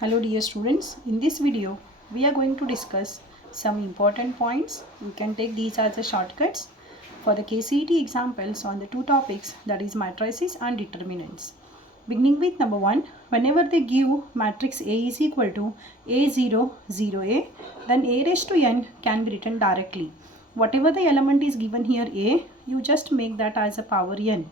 Hello dear students, in this video we are going to discuss some important points. You can take these as the shortcuts for the KCET examples on the two topics, that is matrices and determinants. Beginning with number 1, whenever they give matrix A is equal to A0, 0A, then A raised to n can be written directly. Whatever the element is given here A, you just make that as a power n.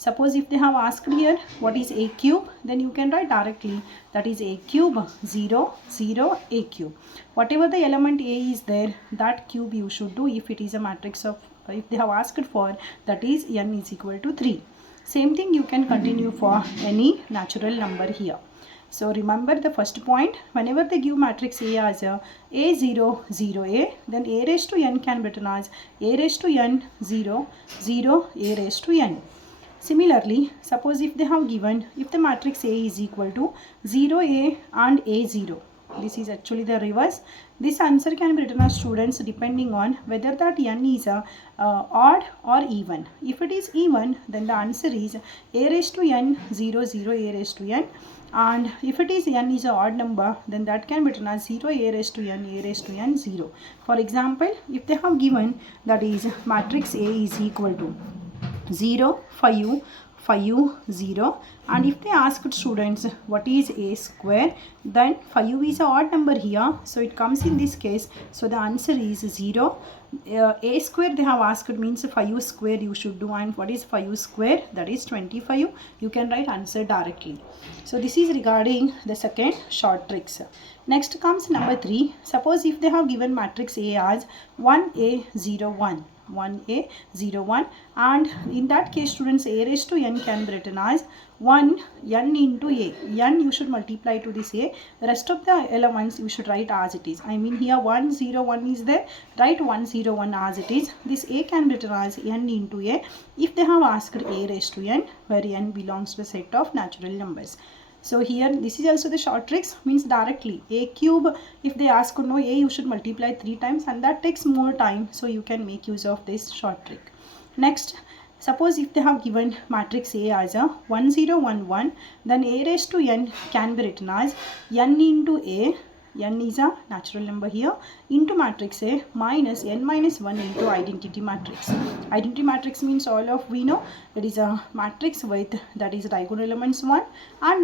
Suppose if they have asked here what is a cube, then you can write directly that is a cube 0, 0, a cube. Whatever the element a is there, that cube you should do if it is a matrix of, if they have asked for, that is n is equal to 3. Same thing you can continue for any natural number here. So remember the first point, whenever they give matrix A as a A0, 0A, then A raised to n can be written as A raised to n 0, 0, A raised to n. Similarly, suppose if they have given, if the matrix A is equal to 0A and A0, this is actually the reverse. This answer can be written as students depending on whether that n is a odd or even. If it is even, then the answer is A raised to n 0, 0, A raised to n. And if it is n is a odd number, then that can be written as 0, A raised to n, A raised to n, 0. For example, if they have given that is matrix A is equal to 0, 5, 5, 0, and if they asked students what is a square, then 5 is an odd number here, so it comes in this case, so the answer is 0. A square they have asked means 5 square you should do, and what is 5 square, that is 25. You can write answer directly. So this is regarding the second short tricks. Next comes number 3. Suppose if they have given matrix A as 1A 0 1, 1A 0 1, and in that case students A raised to n can be written as 1 n into A. N you should multiply to this A. The rest of the elements you should write as it is. I mean here 1 0 1 is there, write 1 0 1 as it is. This A can be written as n into A if they have asked A raised to n, where n belongs to a set of natural numbers. So here this is also the short tricks, means directly a cube, if they ask no a, you should multiply 3 times, and that takes more time, so you can make use of this short trick. Next, suppose if they have given matrix A as a 1 0 1 1, then A raised to n can be written as n into A, n is a natural number here, into matrix A minus n minus 1 into identity matrix. Identity matrix means all of we know it is a matrix with that is diagonal elements 1 and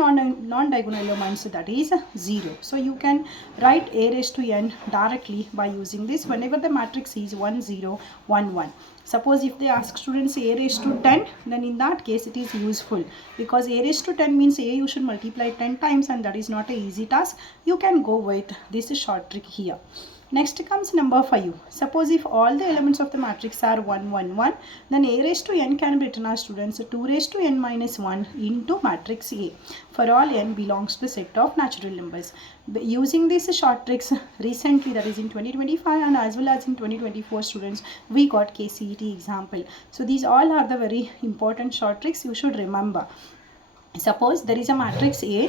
non-diagonal elements that is 0. So you can write A raised to n directly by using this whenever the matrix is 1 0 1 1. Suppose if they ask students A raised to 10, then in that case it is useful, because A raised to 10 means A you should multiply 10 times, and that is not an easy task. You can go with this short trick here. Next comes number 5. Suppose if all the elements of the matrix are 1 1 1, then A raised to n can be written as students 2 raised to n minus 1 into matrix A, for all n belongs to the set of natural numbers. Using these short tricks recently, that is in 2025 and as well as in 2024 students, we got KCET example. So these all are the very important short tricks you should remember. Suppose there is a matrix A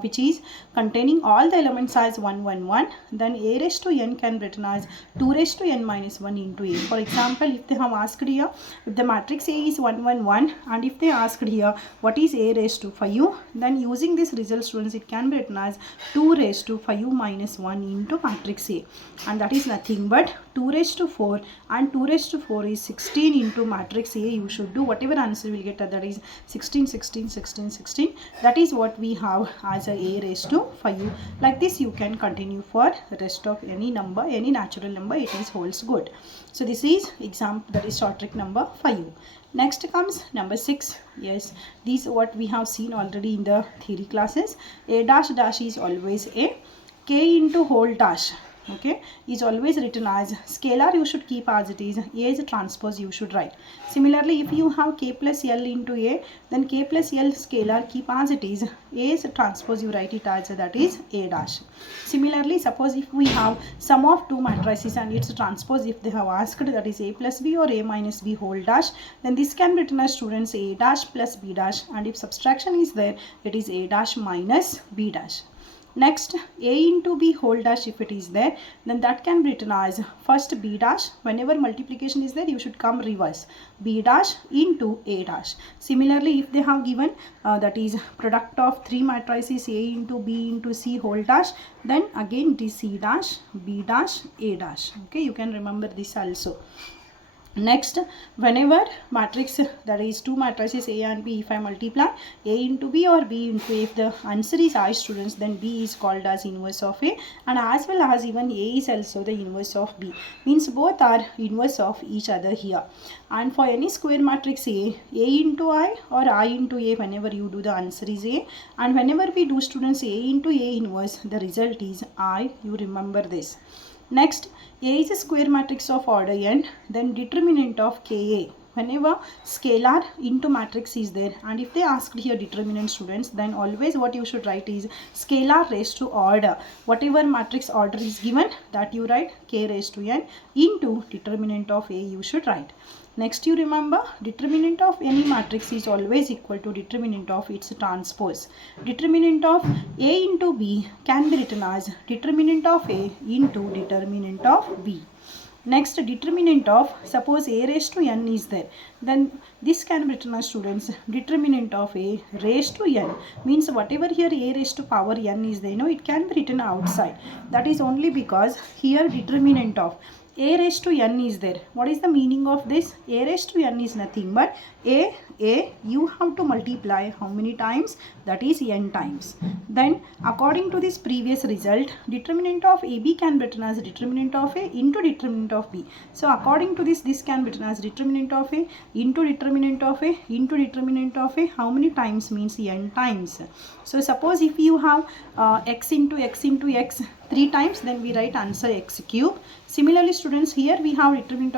which is containing all the elements as 1 1 1, then A raised to n can be written as 2 raised to n minus 1 into A. For example, if they have asked here, if the matrix A is 1 1 1, and if they asked here what is A raised to 5, then using this result students, it can be written as 2 raised to 5 minus 1 into matrix A, and that is nothing but 2 raised to 4, and 2 raised to 4 is 16 into matrix A. You should do whatever answer you will get, that is 16 16 16 16. That is what we have as a raised to 5. Like this you can continue for the rest of any number, any natural number, it is holds good. So this is example, that is short trick number 5. Next comes number 6. Yes, these what we have seen already in the theory classes. A dash dash is always a, k into whole dash, okay, is always written as scalar. You should keep as it is. A is a transpose you should write. Similarly, if you have k plus l into A, then k plus l scalar keep as it is. A is a transpose, you write it as that is A dash. Similarly, suppose if we have sum of two matrices and its transpose, if they have asked that is A plus B or A minus B whole dash, then this can be written as students A dash plus B dash, and if subtraction is there, it is A dash minus B dash. Next, A into B whole dash, if it is there, then that can be written as first B dash. Whenever multiplication is there, you should come reverse. B dash into A dash. Similarly, if they have given that is product of 3 matrices A into B into C whole dash, then again it is C dash, B dash, A dash. Okay, you can remember this also. Next, whenever matrix, that is 2 matrices A and B, if I multiply A into B or B into A, if the answer is I, students, then B is called as inverse of A, and as well as even A is also the inverse of B. Means both are inverse of each other here. And for any square matrix A into I or I into A, whenever you do, the answer is A. And whenever we do, students, A into A inverse, the result is I. You remember this. Next, A is a square matrix of order n, then determinant of Ka. Whenever scalar into matrix is there, and if they asked here determinant, students, then always what you should write is scalar raised to order. Whatever matrix order is given, that you write K raised to n into determinant of A you should write. Next, you remember determinant of any matrix is always equal to determinant of its transpose. Determinant of A into B can be written as determinant of A into determinant of B. Next, determinant of, suppose A raised to n is there, then this can be written as, students, determinant of A raised to n. Means whatever here A raised to power n is there, it can be written outside. That is only because here determinant of A raised to n is there. What is the meaning of this? A raised to n is nothing but A, you have to multiply how many times? That is n times. Then according to this previous result, determinant of AB can be written as determinant of A into determinant of B. So according to this can be written as determinant of A into determinant of A into determinant of A. How many times? Means n times. So suppose if you have x into x 3 times, then we write answer x cube. Similarly, students, here we have determinant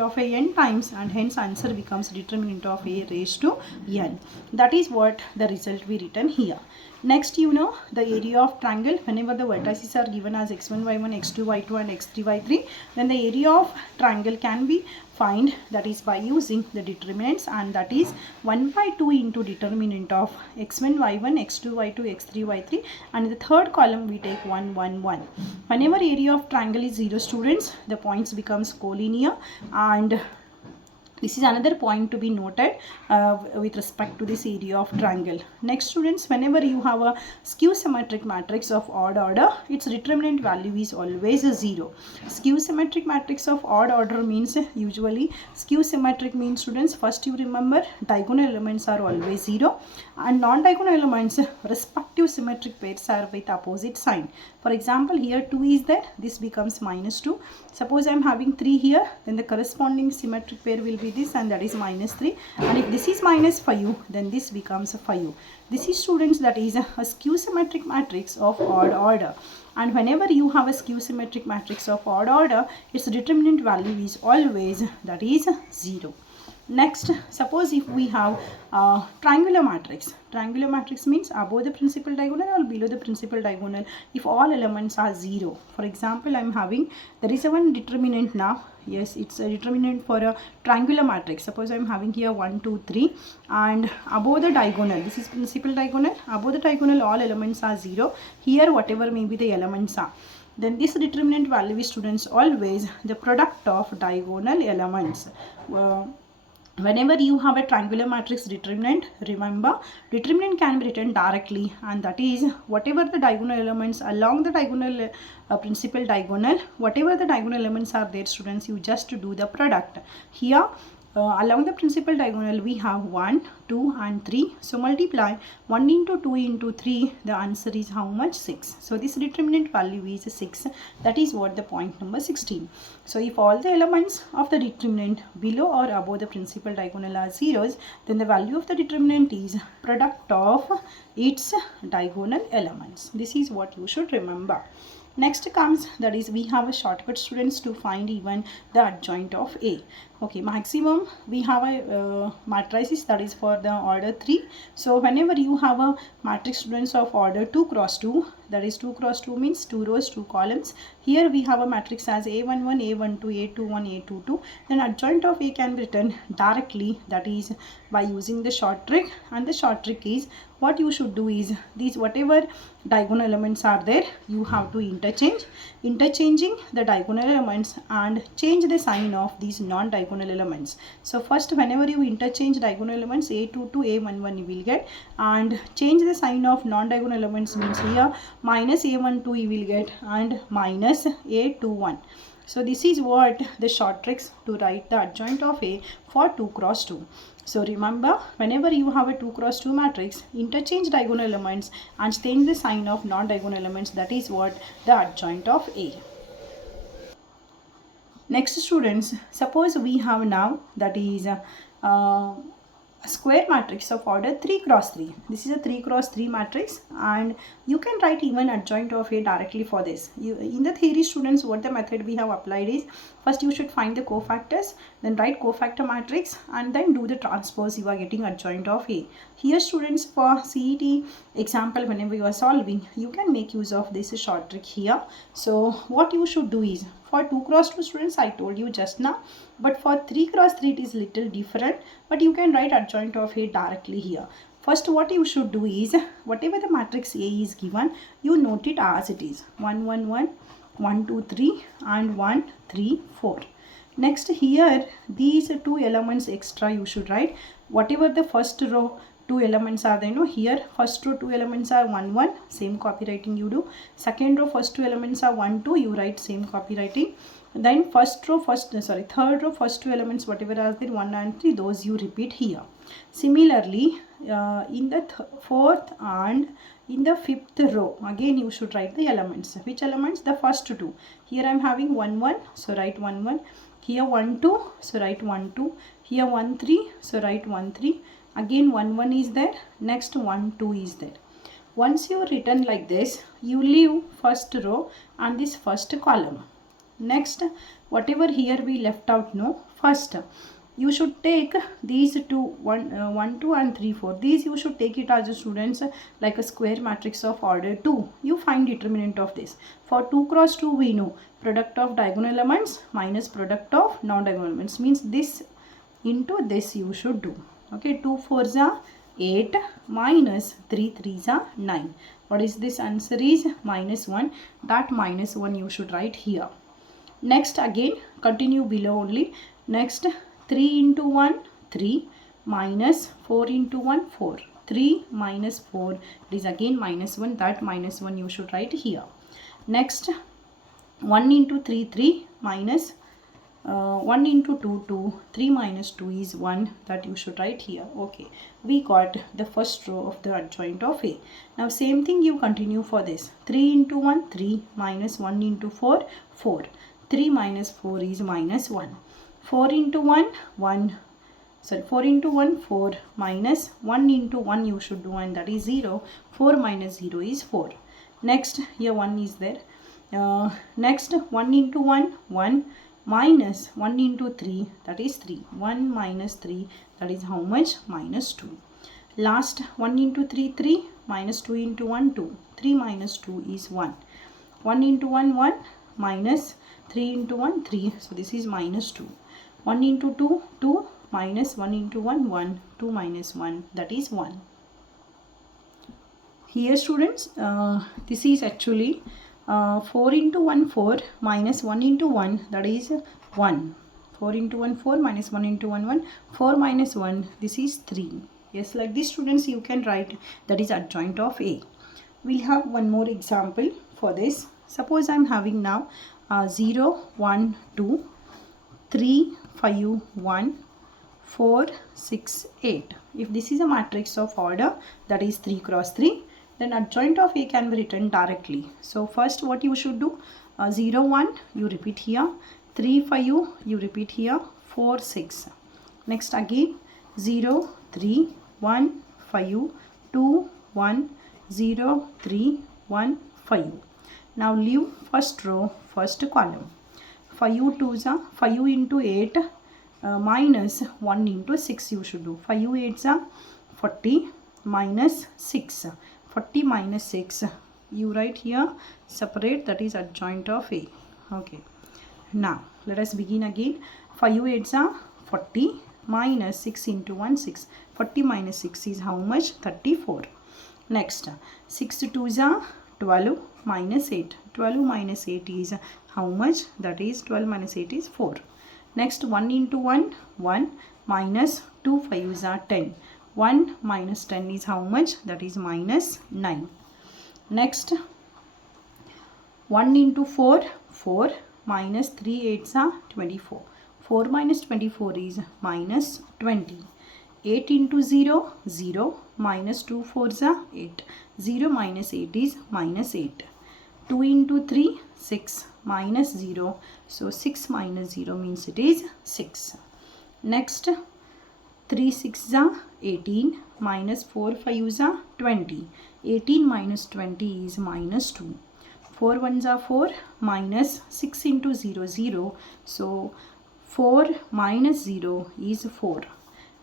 of A n times, and hence answer becomes determinant of A raised to n. That is what the result we written here. Next, you know the area of triangle. Whenever the vertices are given as x1, y1, x2, y2 and x3, y3, then the area of triangle can be find, that is by using the determinants, and that is 1 by 2 into determinant of x1, y1, x2, y2, x3, y3, and in the third column we take 1, 1, 1. Whenever area of triangle is 0, students, the points becomes collinear, and this is another point to be noted with respect to this area of triangle. Next, students, whenever you have a skew symmetric matrix of odd order, its determinant value is always 0. Skew symmetric matrix of odd order means, usually skew symmetric means, students, first you remember diagonal elements are always 0, and non-diagonal elements, respective symmetric pairs are with opposite sign. For example, here 2 is there, this becomes -2. Suppose I am having 3 here, then the corresponding symmetric pair will be this, and that is -3. And if this is -5, then this becomes 5. This is, students, that is a skew symmetric matrix of odd order. And whenever you have a skew symmetric matrix of odd order, its determinant value is always, that is 0. Next, suppose if we have triangular matrix. Triangular matrix means above the principal diagonal or below the principal diagonal if all elements are 0. For example, I am having, there is a one determinant now. Yes, it's a determinant for a triangular matrix. Suppose I am having here 1, 2, 3, and above the diagonal, this is principal diagonal, above the diagonal all elements are 0. Here whatever may be the elements are, then this determinant value is, students, always the product of diagonal elements. Whenever you have a triangular matrix determinant, remember determinant can be written directly, and that is whatever the diagonal elements along the diagonal principal diagonal, whatever the diagonal elements are there, students, you just do the product. Here along the principal diagonal we have 1, 2 and 3. So multiply 1 into 2 into 3, the answer is how much? 6. So this determinant value is 6. That is what the point number 16. So if all the elements of the determinant below or above the principal diagonal are zeros, then the value of the determinant is product of its diagonal elements. This is what you should remember. Next comes, that is we have a shortcut, students, to find even the adjoint of A. Okay, maximum we have a matrices, that is for the order 3. So whenever you have a matrix, students, of order 2 cross 2, that is 2 cross 2 means 2 rows 2 columns. Here we have a matrix as A11, A12, A21, A22. Then adjoint of A can be written directly, that is by using the short trick, and the short trick is what you should do is these whatever diagonal elements are there, you have to interchanging the diagonal elements and change the sign of these non-diagonal elements. So first, whenever you interchange diagonal elements, a2 to a11 you will get, and change the sign of non-diagonal elements means here minus a12 you will get and minus a21. So this is what the short tricks to write the adjoint of A for 2 cross 2. So remember, whenever you have a 2 cross 2 matrix, interchange diagonal elements and change the sign of non-diagonal elements. That is what the adjoint of A. Next, students, suppose we have now that is a square matrix of order 3 cross 3. This is a 3 cross 3 matrix, and you can write even adjoint of A directly for this. In the theory, students, what the method we have applied is, first you should find the cofactors, then write cofactor matrix, and then do the transpose. You are getting adjoint of A. Here, students, for CET example, whenever you are solving, you can make use of this short trick here. So what you should do is, for 2 cross 2 students, I told you just now, but for 3 cross 3 it is little different, but you can write adjoint of A directly here. First, what you should do is, whatever the matrix A is given, you note it as it is 1 1 1 1 2 3 and 1 3 4. Next, here these 2 elements extra you should write. Whatever the first row 2 elements are there, here first row 2 elements are 1 1, same copywriting you do. Second row first 2 elements are 1 2, you write same copywriting. Then third row first 2 elements whatever are there 1 and 3, those you repeat here. Similarly, in the fourth and in the fifth row, again you should write the elements. Which elements? The first 2. Here I am having 1 1, so write 1 1. Here 1 2, so write 1 2. Here 1 3, so write 1 3. Again 1 1 is there, next 1 2 is there. Once you written like this, you leave first row and this first column. Next, whatever here we left out, first you should take these 2 1 2 and 3 4. These you should take it as a students like a square matrix of order 2. You find determinant of this. For 2 cross 2 we know product of diagonal elements minus product of non-diagonal elements, means this into this you should do. Okay, 2 4s are 8 minus 3 3s are 9. What is this answer is minus 1. That minus 1 you should write here. Next, again continue below only. Next, 3 into 1 3 minus 4 into 1 4. 3 minus 4 it is again minus 1. That minus 1 you should write here. Next, 1 into 3 3 minus 1 into 2 2. 3 minus 2 is 1. That you should write here. Okay, we got the first row of the adjoint of A. Now same thing you continue for this. 3 into 1 3 minus 1 into 4 4. 3 minus 4 is minus 1. 4 into 1 1. 4 into 1 4 minus 1 into 1 you should do, and that is 0. 4 minus 0 is 4. Next, here 1 is there. Next, 1 into 1 1 minus 1 into 3, that is 3. 1 minus 3, that is how much? Minus 2. Last, 1 into 3 3 minus 2 into 1 2. 3 minus 2 is 1. 1 into 1 1 minus 3 into 1 3, so this is minus 2. 1 into 2 2 minus 1 into 1 1. 2 minus 1, that is 1. Here students, this is actually 4 into 1 4 minus 1 into 1, that is 1. 4 into 1 4 minus 1 into 1 1. 4 minus 1, this is 3. Yes, like this students you can write, that is adjoint of A. We'll have one more example for this. Suppose I am having now 0 1 2 3 5 1 4 6 8. If this is a matrix of order, that is 3 cross 3, then adjoint of A can be written directly. So first what you should do, 0 1 you repeat here, 3 5 you repeat here, 4 6. Next again 0 3 1 5 2 1 0 3 1 5. Now leave first row first column. 5 2s are 5 into 8 minus 1 into 6 you should do. 5 8s are 40 minus 6. 40 minus 6 you write here separate, that is adjoint of A. Okay, now let us begin again. 5 8s are 40 minus 6 into 1 6. 40 minus 6 is how much? 34. Next, 6 2s are 12 minus 8. 12 minus 8 is how much? That is 12 minus 8 is 4. Next, 1 into 1, 1 minus 2 5s are 10. 1 minus 10 is how much? That is minus 9. Next, 1 into 4, 4 minus 3 8s are 24. 4 minus 24 is minus 20. 8 into 0, 0 minus 2 4s are 8. 0 minus 8 is minus 8. 2 into 3, 6 minus 0. So 6 minus 0 means it is 6. Next, 3 6s are 18 minus 4 5s are 20. 18 minus 20 is minus 2. 4 1s are 4 minus 6 into 0 0. So 4 minus 0 is 4.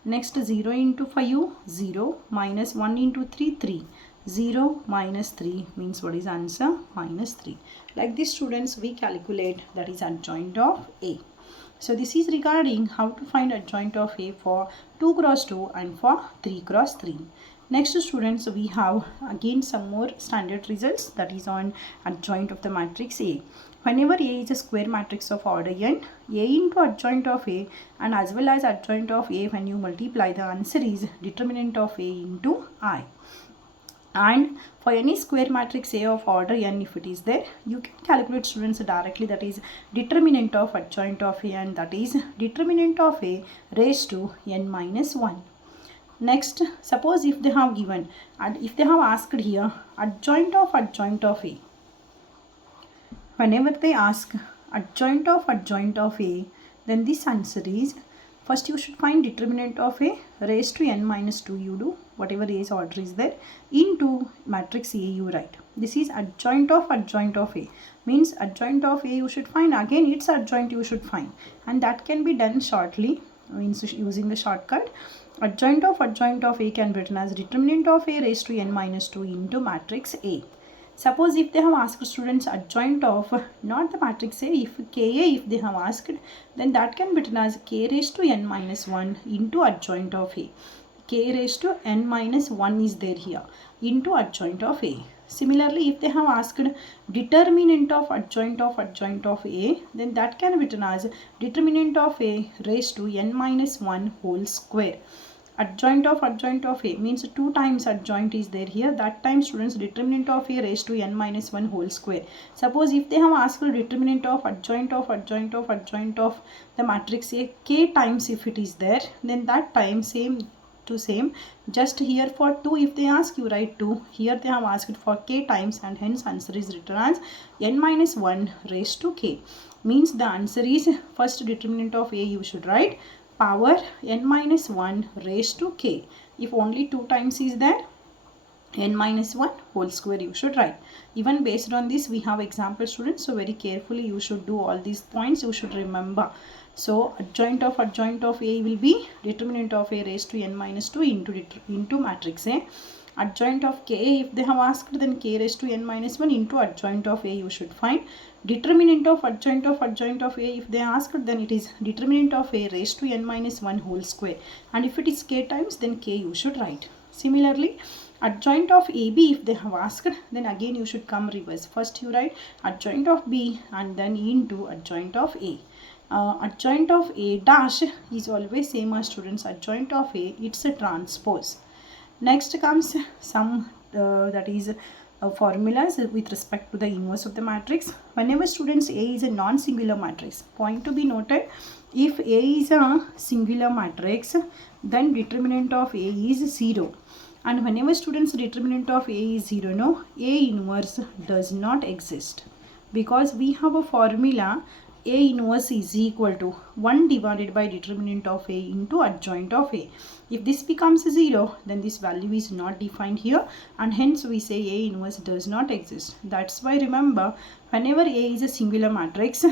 Next, 0 into 5, 0 minus 1 into 3, 3. 0 minus 3 means what is answer? Minus 3. Like this, students, we calculate that is adjoint of A. So this is regarding how to find adjoint of A for 2 cross 2 and for 3 cross 3. Next, students, we have again some more standard results, that is on adjoint of the matrix A. Whenever A is a square matrix of order n, A into adjoint of A and as well as adjoint of A, when you multiply, the answer is determinant of A into I. And for any square matrix A of order n, if it is there, you can calculate, students, directly, that is determinant of adjoint of A, and that is determinant of A raised to n minus 1. Next, suppose if they have given, and if they have asked here adjoint of A, whenever they ask adjoint of A, then this answer is, first you should find determinant of A raised to n minus 2, you do whatever A's order is there, into matrix A you write. This is adjoint of A, means adjoint of A you should find, again its adjoint you should find, and that can be done shortly, means using the shortcut. Adjoint of A can be written as determinant of A raised to n minus 2 into matrix A. Suppose if they have asked, students, adjoint of not the matrix A, if Ka if they have asked, then that can be written as K raised to n minus 1 into adjoint of A. K raised to n minus 1 is there here into adjoint of A. Similarly, if they have asked determinant of adjoint of A, then that can be written as determinant of A raised to n minus 1 whole square. Adjoint of A means 2 times adjoint is there here. That time, students, determinant of A raised to n minus 1 whole square. Suppose if they have asked determinant of adjoint of the matrix A k times, if it is there, then that time same to same, just here for 2 if they ask, you write 2. Here they have asked for k times, and hence answer is written as n minus 1 raised to k. Means the answer is, first determinant of A you should write power n minus 1 raised to k. If only 2 times is there, n minus 1 whole square you should write. Even based on this, we have example, students, so very carefully you should do all these points, you should remember. So adjoint of A will be determinant of A raised to n minus 2 into matrix A. Adjoint of K, if they have asked, then K raised to n minus 1 into adjoint of A you should find. Determinant of adjoint of A, if they asked, then it is determinant of A raised to n minus 1 whole square. And if it is k times, then k you should write. Similarly, adjoint of AB, if they have asked, then again you should come reverse. First you write adjoint of B and then into adjoint of A. Adjoint of A dash is always same as, students, adjoint of A, it's a transpose. Next comes some that is formulas with respect to the inverse of the matrix. Whenever, students, A is a non-singular matrix, point to be noted, if A is a singular matrix, then determinant of A is 0. And whenever, students, determinant of A is 0, no, A inverse does not exist, because we have a formula A inverse is equal to 1 divided by determinant of A into adjoint of A. If this becomes 0, then this value is not defined here, and hence we say A inverse does not exist. That's why, remember, whenever A is a singular matrix,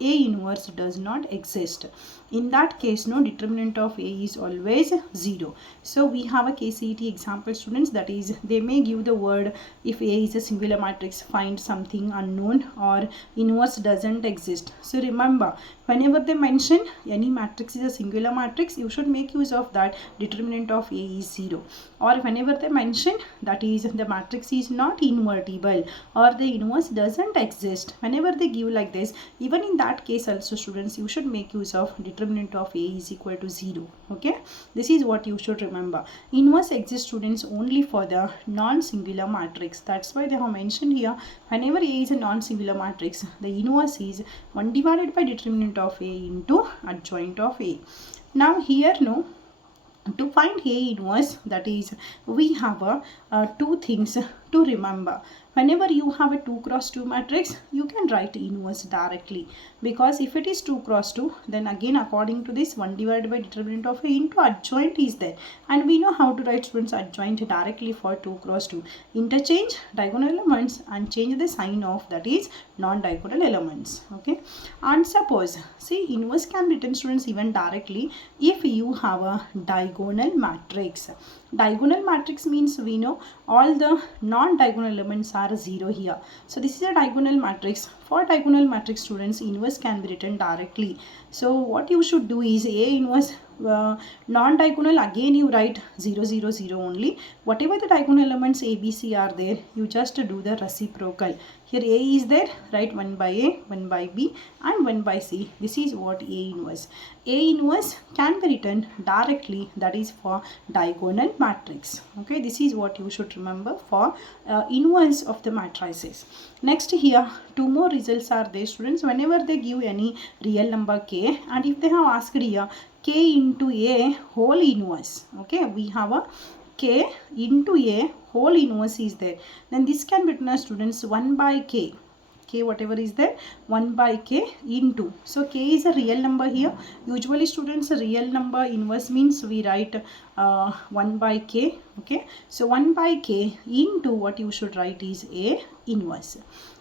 A inverse does not exist. In that case, no, determinant of A is always 0. So we have a KCET example, students, that is they may give the word if A is a singular matrix, find something unknown, or inverse doesn't exist. So remember, whenever they mention any matrix is a singular matrix, you should make use of that determinant of A is 0. Or whenever they mention that is the matrix is not invertible or the inverse doesn't exist, whenever they give like this, even in that case also, students, you should make use of determinant of A is equal to 0. Okay, this is what you should remember. Inverse exists, students, only for the non-singular matrix. That's why they have mentioned here, whenever A is a non-singular matrix, the inverse is 1 divided by determinant of A into adjoint of A. Now here, no, to find A inverse, that is we have two things to remember. Whenever you have a 2 cross 2 matrix, you can write inverse directly, because if it is 2 cross 2, then again according to this 1 divided by determinant of A into adjoint is there, and we know how to write, students, adjoint directly for 2 cross 2. Interchange diagonal elements and change the sign of, that is, non-diagonal elements. Okay, and suppose, see, inverse can be written, students, even directly if you have a diagonal matrix. Diagonal matrix means we know all the non-diagonal elements are 0 here. So this is a diagonal matrix. For diagonal matrix, students, inverse can be written directly. So what you should do is A inverse non-diagonal, again you write 0 0 0 only. Whatever the diagonal elements A, B, C are there, you just do the reciprocal. Here A is there, write 1 by A, 1 by B and 1 by C. This is what A inverse. A inverse can be written directly, that is for diagonal matrix. Okay, this is what you should remember for inverse of the matrices. Next here, two more results are there, students. Whenever they give any real number K, and if they have asked here K into A whole inverse, okay, we have a K into A whole inverse is there, then this can be written as, students, 1 by K. K whatever is there, 1 by K into, so K is a real number here. Usually, students, a real number inverse means we write 1 by K. Okay, so 1 by K into what you should write is A inverse.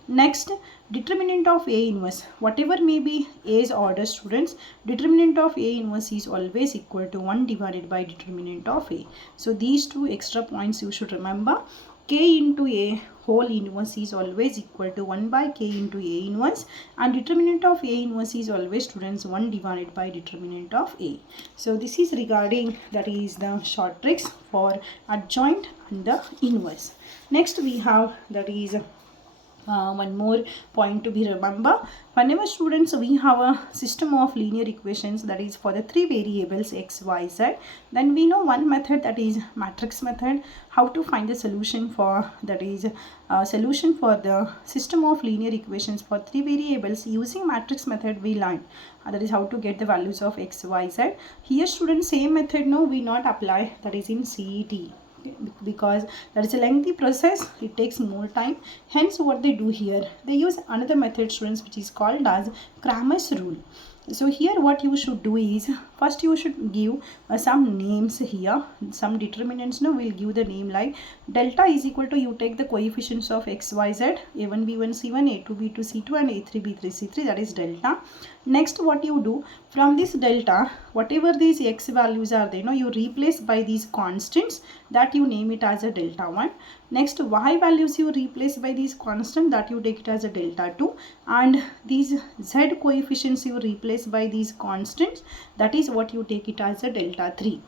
Next, determinant of A inverse, whatever may be A's order, students, determinant of A inverse is always equal to 1 divided by determinant of A. So these two extra points you should remember. K into A whole inverse is always equal to 1 by K into A inverse, and determinant of A inverse is always, students, 1 divided by determinant of A. So this is regarding, that is, the short tricks for adjoint and the inverse. Next we have, that is, one more point to be remember. Whenever, students, we have a system of linear equations, that is for the 3 variables x, y, z, then we know one method, that is matrix method, how to find the solution for, that is solution for the system of linear equations for 3 variables using matrix method we learned. That is how to get the values of x, y, z. Here, students, same method no we not apply, that is in CET, because that is a lengthy process, it takes more time. Hence what they do here, they use another method, students, which is called as Cramer's rule. So here what you should do is, first you should give some names here, some determinants. No, we'll give the name like delta is equal to, you take the coefficients of x, y, z, a1, b1, c1, a2, b2, c2 and a3, b3, c3, that is delta. Next what you do, from this delta, whatever these x values are there, you replace by these constants, that you name it as a delta 1. Next, y values you replace by these constant, that you take it as a delta 2, and these z coefficients you replace by these constants, that is what you take it as a delta 3.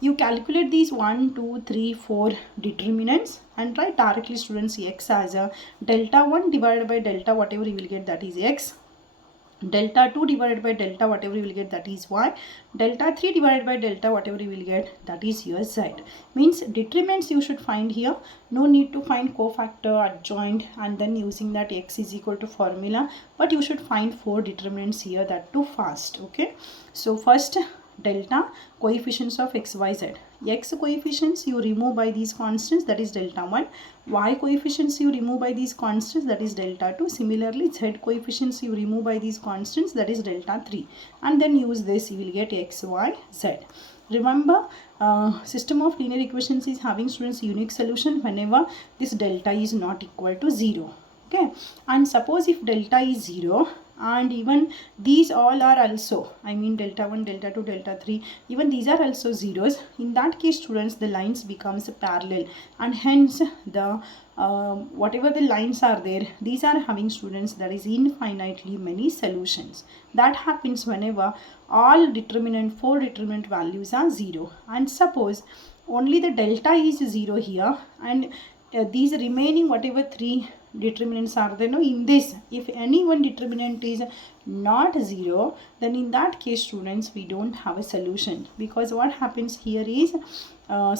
You calculate these 1, 2, 3, 4 determinants and write directly, students, x as a delta 1 divided by delta whatever you will get, that is x. Delta 2 divided by delta whatever you will get, that is y. Delta 3 divided by delta whatever you will get, that is your z. Means determinants you should find here. No need to find cofactor, adjoint and then using that x is equal to formula. But you should find 4 determinants here, that too fast. Okay. So first, delta coefficients of x, y, z. X coefficients you remove by these constants, that is delta 1. Y coefficients you remove by these constants, that is delta 2. Similarly, z coefficients you remove by these constants, that is delta 3. And then use this, you will get x, y, z. Remember, system of linear equations is having, students, unique solution whenever this delta is not equal to 0. Okay, and suppose if delta is 0, and even these all are also, I mean delta 1, delta 2, delta 3, even these are also zeros. In that case students, the lines becomes parallel, and hence the whatever the lines are there, these are having students that is infinitely many solutions. That happens whenever all determinant, 4 determinant values are 0, and suppose only the delta is 0 here, and these remaining whatever 3 determinants are there, no, in this, if any one determinant is not 0, then in that case students, we don't have a solution, because what happens here is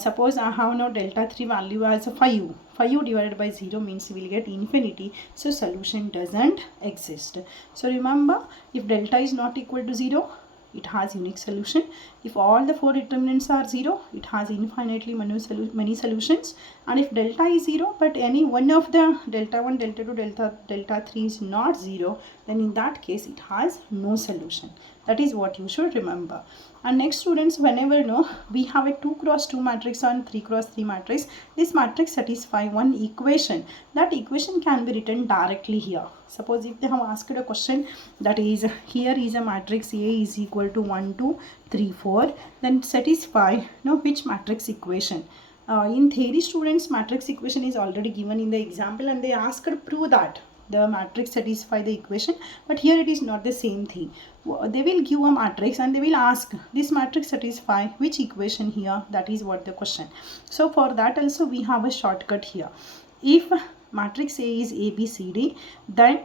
suppose I have now delta 3 value as 5. 5 divided by 0 means we will get infinity, so solution doesn't exist. So remember, if delta is not equal to 0, it has unique solution. If all the 4 determinants are 0, it has infinitely many solutions. And if delta is 0 but any one of the delta 1, delta 2, delta 3 is not 0, then in that case it has no solution. That is what you should remember. And next students, whenever we have a 2 cross 2 matrix and 3 cross 3 matrix, this matrix satisfies one equation. That equation can be written directly here. Suppose if they have asked a question that is, here is a matrix A is equal to 1, 2, 3, 4, then satisfy which matrix equation. In theory students, matrix equation is already given in the example, and they asked to prove that the matrix satisfy the equation, but here it is not the same thing. They will give a matrix and they will ask this matrix satisfy which equation here, that is what the question. So for that also we have a shortcut here. If matrix A is ABCD, then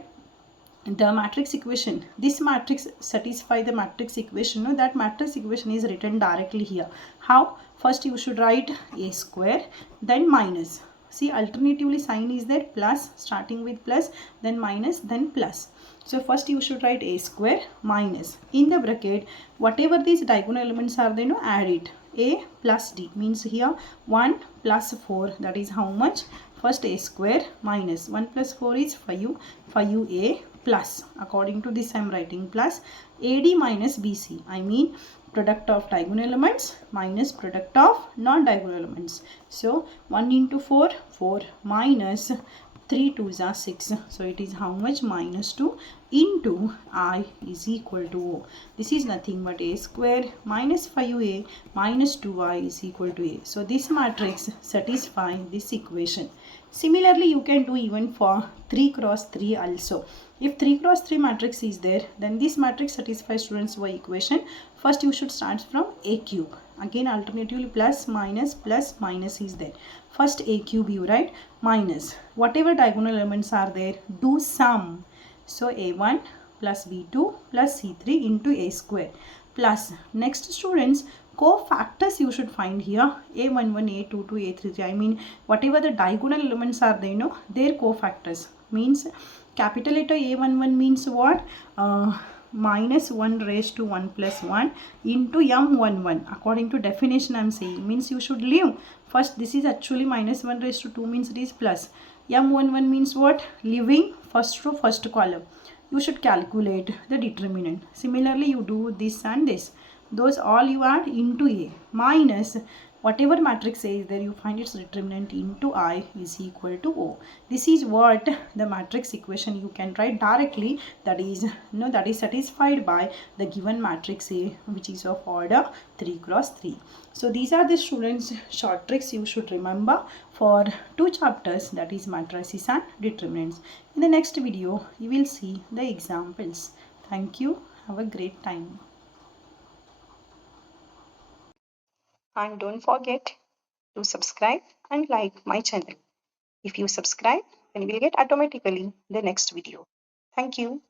the matrix equation, this matrix satisfy the matrix equation, no, that matrix equation is written directly here. How? First you should write A square, then minus. See, alternatively sign is there, plus, starting with plus, then minus, then plus. So first you should write A square minus, in the bracket whatever these diagonal elements are there, add it. A plus D means here 1 plus 4, that is how much? First A square minus 1 plus 4 is 5, 5A plus, according to this I am writing plus, AD minus BC, I mean product of diagonal elements minus product of non-diagonal elements. So 1 into 4, 4 minus 3 2s are 6. So it is how much? Minus 2 into I is equal to O. This is nothing but A square minus 5A minus 2I is equal to A. So this matrix satisfies this equation. Similarly, you can do even for 3 cross 3 also. If 3 cross 3 matrix is there, then this matrix satisfies students Y equation. First you should start from A cube. Again alternatively plus minus is there. First A cube you write minus whatever diagonal elements are there, do sum. So A1 plus B2 plus C3 into A square plus, next students, cofactors you should find here, A11, A22, A33, I mean whatever the diagonal elements are there, their cofactors means capital letter A11 means what? Minus 1 raised to 1 plus 1 into M11, according to definition I am saying, means you should leave. First this is actually minus 1 raised to 2 means it is plus. M11 means what? Leaving first row first column. You should calculate the determinant. Similarly you do this and this. Those all you add into A minus whatever matrix A is there, you find its determinant into I is equal to O. This is what the matrix equation you can write directly, that is satisfied by the given matrix A, which is of order 3 cross 3. So these are the students short tricks you should remember for 2 chapters, that is matrices and determinants. In the next video you will see the examples. Thank you. Have a great time. And don't forget to subscribe and like my channel. If you subscribe, then you will get automatically the next video. Thank you.